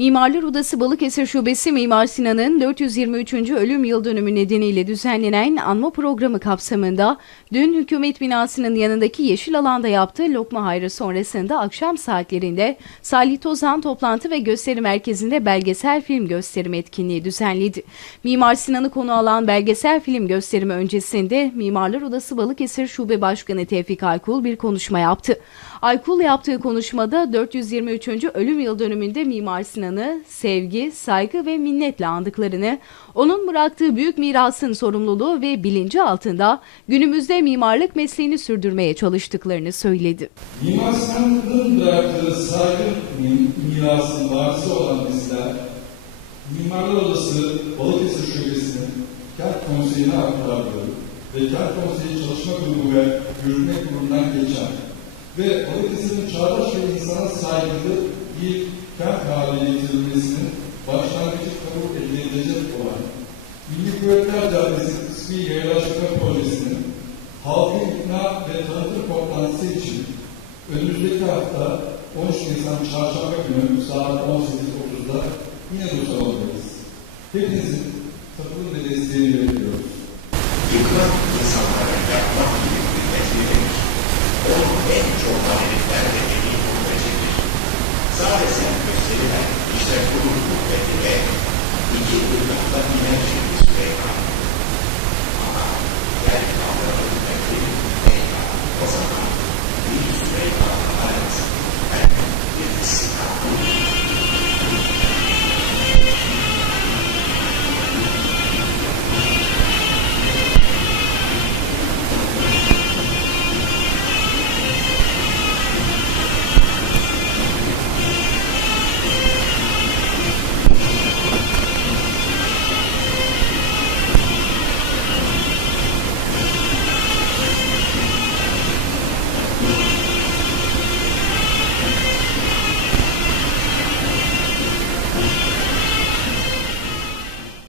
Mimarlar Odası Balıkesir Şubesi Mimar Sinan'ın 423. ölüm yıl dönümü nedeniyle düzenlenen anma programı kapsamında dün hükümet binasının yanındaki yeşil alanda yaptığı lokma hayrı sonrasında akşam saatlerinde Salih Tozan toplantı ve gösteri merkezinde belgesel film gösterimi etkinliği düzenledi. Mimar Sinan'ı konu alan belgesel film gösterimi öncesinde Mimarlar Odası Balıkesir Şube Başkanı Tevfik Aykul bir konuşma yaptı. Aykul yaptığı konuşmada 423. ölüm yıl dönümünde Mimar Sinan'ı sevgi, saygı ve minnetle andıklarını, onun bıraktığı büyük mirasın sorumluluğu ve bilinci altında günümüzde mimarlık mesleğini sürdürmeye çalıştıklarını söyledi. Mimar Sinan'ın bıraktığı saygı mirasının varisi olan bizler, Mimarlar Odası Balıkesir Şubesi'nin kent konseyine aktardığı ve kent konseyi çalışma grubu ve yürütme kurulundan geçen ve Balıkesir'in çağdaş ve insana saygılı bir kent haline getirilmesinin başlangıcı kabul edilecek olan Milli Kuvvetler Caddesi kısmi yerleştirme projesinin halkın ikna ve tanıtım toplantısı için önümüzdeki hafta 13 Nisan Çarşamba günü saat 18.30'da yine bu salondayız. Hepinizin takım ve desteğiyle